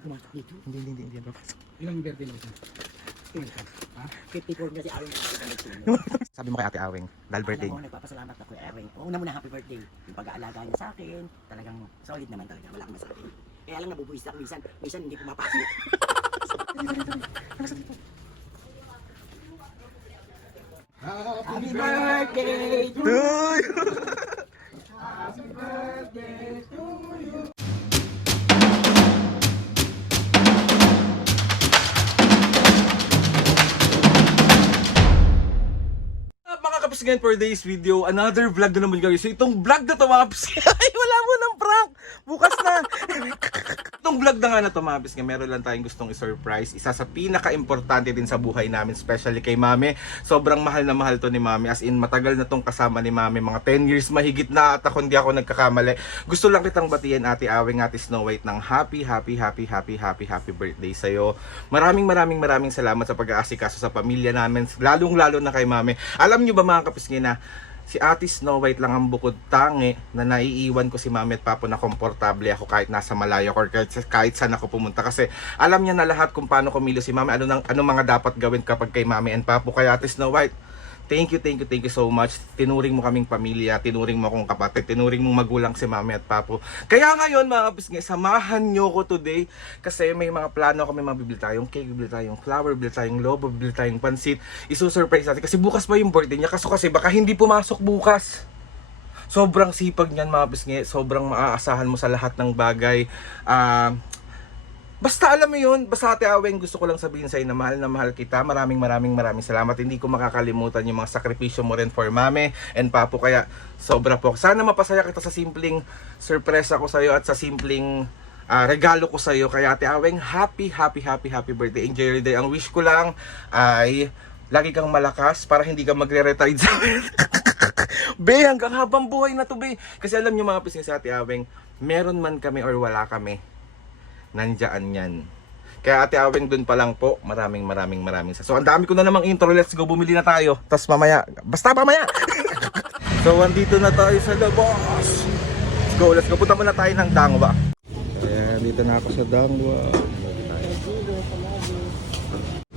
Pumasok dito. Hindi yan papasok. Ilang birthday mo ito? Ha? 54 kasi Awing. Sabi mo kay Ate Awing, dahil birthday Alam niya. mo, nagpapasalamat ako kay Awing. Una muna, happy birthday. Yung pag-aalaga niya sa akin, talagang solid naman talaga. Wala akong masabi. Kaya lang nabubuwis ako minsan hindi pumapasok. Happy birthday to Happy birthday to you. Mga kapis ngayon for today's video, another vlog na naman guys. So itong vlog na to mga kapis, ay wala mo ng prank. Bukas na. Itong vlog na nga na to mga kapis, meron lang tayong gustong i-surprise. Isa sa pinaka-importante din sa buhay namin, especially kay Mami. Sobrang mahal na mahal to ni Mami. As in, matagal na tong kasama ni Mami. Mga 10 years mahigit na at ako hindi ako nagkakamali. Gusto lang kitang batiyan Ate Awing, Ate Snow White ng happy birthday sa'yo. Maraming salamat sa pag-aasikaso sa pamilya namin. Lalong-lalo na kay Mami. Alam nyo ba mga kapisngin na si Ate Snow White lang ang bukod tangi na naiiwan ko si Mami at Papo na komportable ako kahit nasa malayo or kahit saan ako pumunta, kasi alam niya na lahat kung paano kumilos si Mami, ano mga dapat gawin kapag kay Mami and Papo. Kaya Ate Snow White, thank you so much. Tinuring mo kaming pamilya, tinuring mo akong kapatid, tinuring mong magulang si Mami at Papo. Kaya ngayon mga kapisngin, samahan nyo ko today kasi may mga plano kami, mabibili tayong cake, bibili tayong flower, bibili tayong lobo, bibili tayong pansit. Isusurprise natin kasi bukas pa yung birthday niya, kasi baka hindi pumasok bukas. Sobrang sipag niyan mga kapisngin, sobrang maaasahan mo sa lahat ng bagay. Basta alam mo yun, basta Ate Awing, gusto ko lang sabihin sa'yo na mahal kita. Maraming salamat. Hindi ko makakalimutan yung mga sakripisyo mo rin for Mami and Papo. Kaya sobra po. Sana mapasaya kita sa simpleng surpresa ko sa'yo at sa simpleng regalo ko sa'yo. Kaya Ate Awing, happy birthday. Enjoy your day. Ang wish ko lang ay lagi kang malakas para hindi ka magre-retire sa akin. Be, hanggang habang buhay na to, be. Kasi alam nyo mga pisngi sa Ate Awing, meron man kami or wala kami, nandiyan yan. Kaya Ate Awing, dun pa lang po, maraming sa. So ang dami ko na namang intro, let's go, bumili na tayo. Tapos mamaya, so andito na tayo sa labas. Let's go, punta muna tayo ng Dangwa. Ayan, dito na ako sa Dangwa.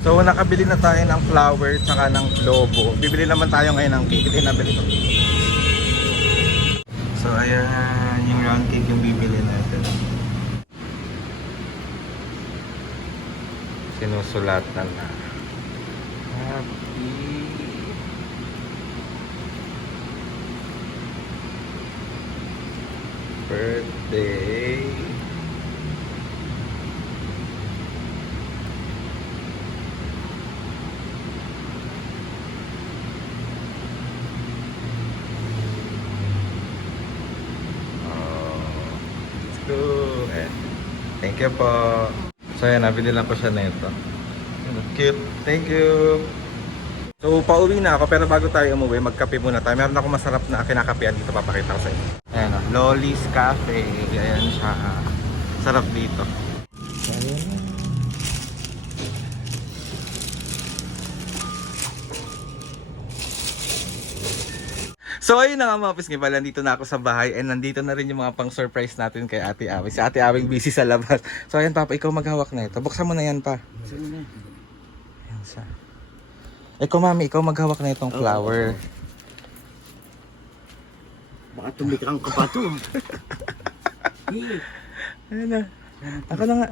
So nakabili na tayo ng flower tsaka ng lobo. Bibili naman tayo ngayon ng cake. Ito yung nabili ko. So ayan, yung round cake yung bibili natin. Sinusulatan na happy birthday let's go. Thank you po. So ayan, nabili lang ko siya nito. Cute. Thank you. So pauwi na ako, pero bago tayo umuwi, magkape muna tayo. Meron ako masarap na kinakapean dito, papakita ko sa inyo. Ayan o, Lolly's Cafe. Ayan siya. Sarap dito. So ayun na nga mga pisngi, nandito na ako sa bahay and nandito na rin yung mga pang surprise natin kay Ate Awing. Si Ate Awing busy sa labas. So ayan Papa, ikaw maghawak na ito. Buksan mo na yan pa. Sino na? Ayan siya. Ikaw Mami, ikaw maghawak na itong flower. Baka tumikang ka pa to. Ayan na. Ako na nga.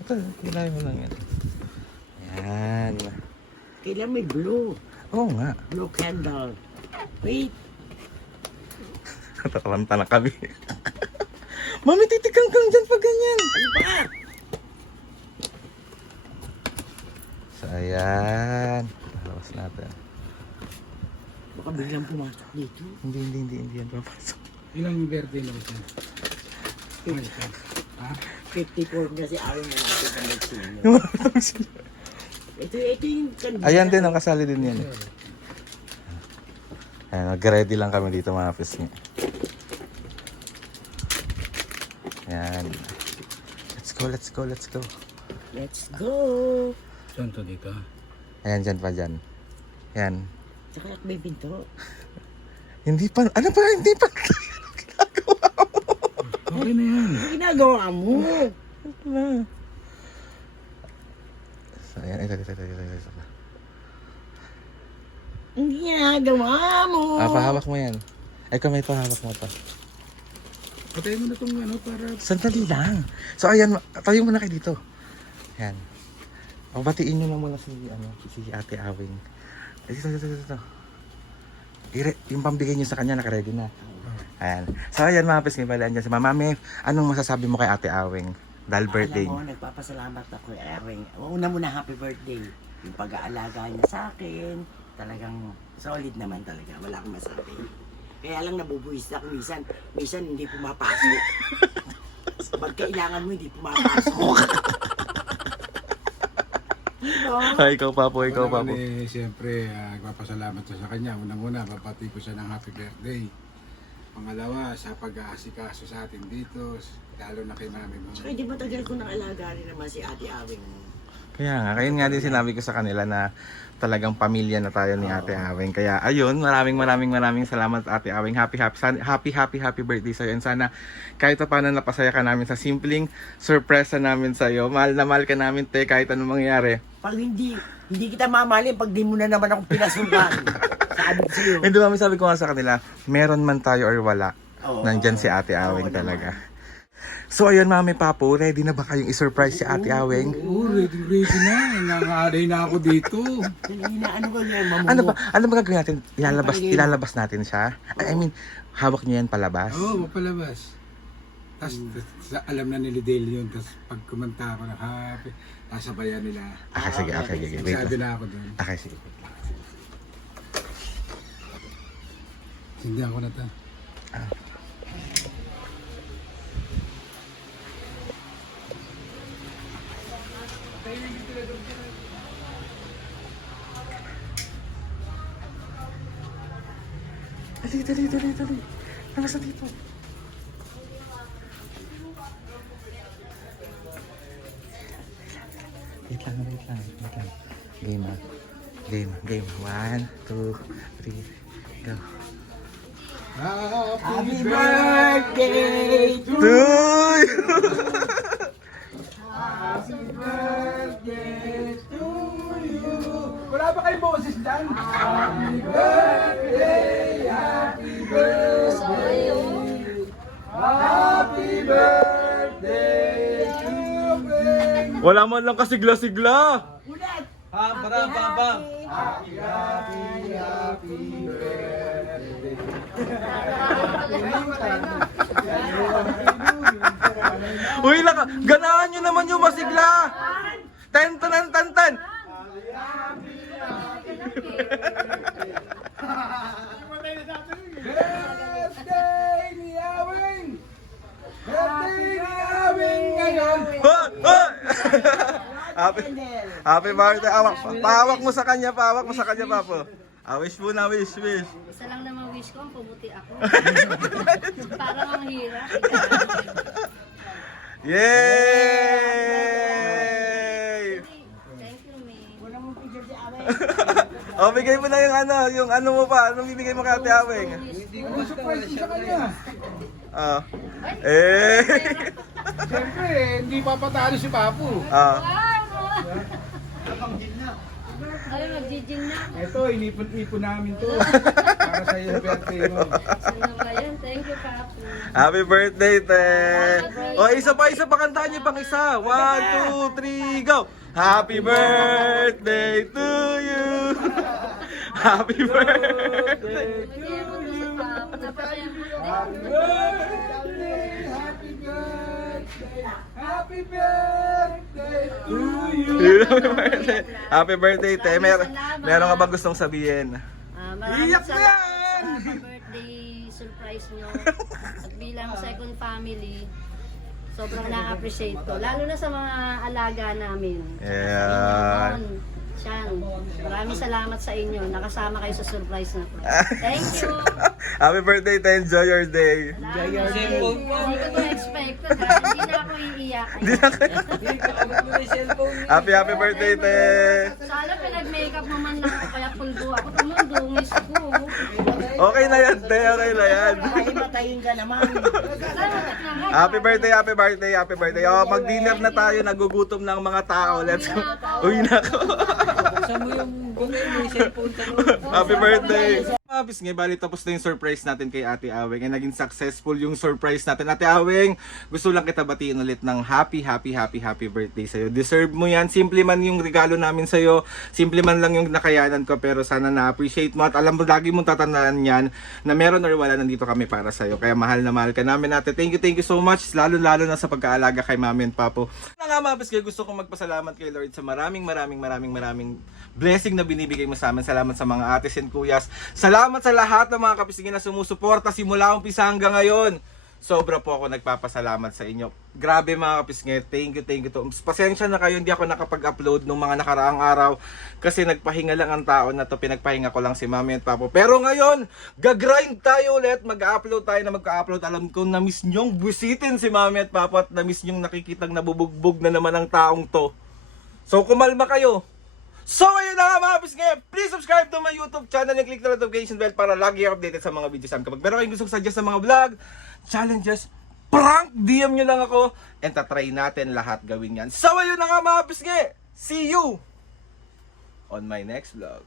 Ito, kilay mo lang yan. Ayan. Kailan may blue. Oo nga. Blue candle. Wait. Tataranta na kami. Mami, titikang kang dyan pag ganyan. Ano ba? So, ayan. Lawas natin. Baka biglang pumasok dito. Hindi yan papasok. Ilang birthday mo ito? 54 kasi Awing na natin sa medicine. Ito yung candle. Ayan din, ang kasali din yan. Ayan, mag-ready lang kami dito mga pisngi. Ayan. Let's go. Let's go. Saan to dito? Ayan, dyan pa dyan. Ayan. Tsaka may pinto. Hindi pa. Ano pa? Hindi pa. Ginagawa mo. Okay na yan. Ano ginagawa mo? So, ayan, ito. Ang ginagawa mo? Pahawak mo yan. Ay, kamay ito, hawak mo ito. Patayin mo na itong ano para... Sandali lang. So, ayan, tayo muna kayo dito. Ayan. Pabatiin nyo lang muna si Ate Awing. Dito. Yung pambigay nyo sa kanya, nakaready na. Ayan. So, ayan mga pisngi, bali, andyan si Mama Mami. Anong masasabi mo kay Ate Awing? Dahil birthday Alam mo, niya. nagpapasalamat ako kay Ering. Una muna, happy birthday. Yung pag-aalaga niya sa akin, talagang solid naman talaga. Wala akong masabi. Kaya lang nabubuwis ako minsan. Minsan hindi pumapasok. Pag kailangan mo, hindi pumapasok. Ay, ikaw pa po. Siyempre, nagpapasalamat sa kanya. Unang-una, papati ko siya ng happy birthday. Pangalawa, sa pag-aasikaso sa atin dito, lalo na kay mami mo. Tsaka di matagal ko nakalaga rin naman si Ate Awing. Kaya nga din sinabi ko sa kanila na talagang pamilya na tayo ni Ate Awing. Kaya ayun, maraming salamat Ate Awing. Happy birthday sa'yo. And sana kahit paano napasaya ka namin sa simpleng surpresa namin sa'yo. Mahal na mahal ka namin, te, kahit anong mangyari. Pag hindi kita mamahalin, pag di mo na naman akong pinasukan. Sabi ko sa'yo. And mami, sabi ko nga sa kanila, meron man tayo or wala, Oo. nandyan si Ate Awing Oo talaga. So ayun mami, papo, ready na ba kayong i-surprise si Ate Awing? Oo, ready na. Nangangaday na ako dito. Ano ko niya, Ano ba gagawin natin? Ilalabas natin siya? I mean, hawak niyo yan palabas? Oo, mapalabas. Tapos alam na ni Lidel yun. Tapos pag kumanta ako na happy, sasabayan nila. Sige. Wait Sabi lang. na ako doon. Okay, sige. Sindihan ko na ito. Dali. Labas na dito. Wait lang. Game. 1, 2, 3, go. Happy birthday to Tuy! Wala ba kayong boses dyan? Wala man lang kasigla-sigla. ulit! Uy, ganahan nyo naman yung masigla. Tan. Birthday ni Awing! Birthday ni Awing ngayon! Happy birthday. Pahawak mo sa kanya, Papo. Wish mo na, wish. Isa lang naman wish ko, ang pubuti ako. Parang ang hirap. Yay! Thank you, May. Wala mong picture si Awing. O, bigay mo na yung ano mo pa. Anong bibigay mo kay Ate Awing? Hindi ko surprise sa kanya. Siyempre, hindi papatalo si Papu. Ay, mag-gin na. Ito, inipon namin to. Para sa iyo, birthday mo. Ano ba yan? Thank you, Papu. Happy birthday, te! O, isa pa, kantahan niyo pang isa. 1, 2, 3, go! Happy birthday to you! Happy birthday! Magkaya mo to sa Papu. Napasaya mo. Happy birthday to you! Happy birthday, te! Meron ka bang gustong sabihin? Maraming Iyak na salamat sa birthday surprise nyo. At bilang second family, sobrang na-appreciate ko. Lalo na sa mga alaga namin. Yeah. Siyan. Maraming salamat sa inyo. Nakasama kayo sa surprise na to. Thank you. Happy birthday, te! Enjoy your day! Enjoy your day. Hindi ko to expected. Hindi na ako iiyak. Happy birthday, te! Sana pinag-makeup mo man lang ako kaya pulbo ako. Tumundungis ko. Okay na yan, te. Okay na yan. Pakimatayin ka naman. Happy birthday, happy birthday, happy birthday. Oh, mag-dinner na tayo. Nagugutom ng mga tao. Let's go. Uwi na ako. Happy birthday. Mabis nga, bali tapos na yung surprise natin kay Ate Aweng. And naging successful yung surprise natin. Ate Aweng, gusto lang kita batiin ulit ng happy birthday sa'yo. Deserve mo yan. Simple man yung regalo namin sa'yo. Simple man lang yung nakayanan ko. Pero sana na-appreciate mo. At alam mo, lagi mong tatandaan yan na meron or wala, nandito kami para sa'yo. Kaya mahal na mahal ka namin, Ate. Thank you so much. Lalo na sa pagkaalaga kay Mami and Papo. Nga Mabis, kaya gusto kong magpasalamat kay Lord sa maraming blessing na binibigay mo sa amin. Salamat sa mga ates and kuyas. Salamat sa lahat ng mga kapisingin na sumusuporta simula umpisa hanggang ngayon. Sobra po ako nagpapasalamat sa inyo. Grabe mga kapisingin. Thank you to. Pasensya na kayo, hindi ako nakapag-upload nung mga nakaraang araw kasi nagpahinga lang ang tao na to. Pinagpahinga ko lang si Mami at Papo. Pero ngayon, gagrind tayo ulit. Mag-upload tayo na mag-upload. Alam ko na-miss nyong busitin si Mami at Papo at na-miss nyong nakikitang nabubugbog na naman ang taong to. So kumalma kayo. So ayun na nga mga pisngay, please subscribe to my YouTube channel and click the notification bell para lagi updated sa mga videos namin. Kapag meron kayong gustong suggest sa mga vlog, challenges, prank, DM nyo lang ako and tatry natin lahat gawin yan. So ayun na nga mga pisngay, see you on my next vlog.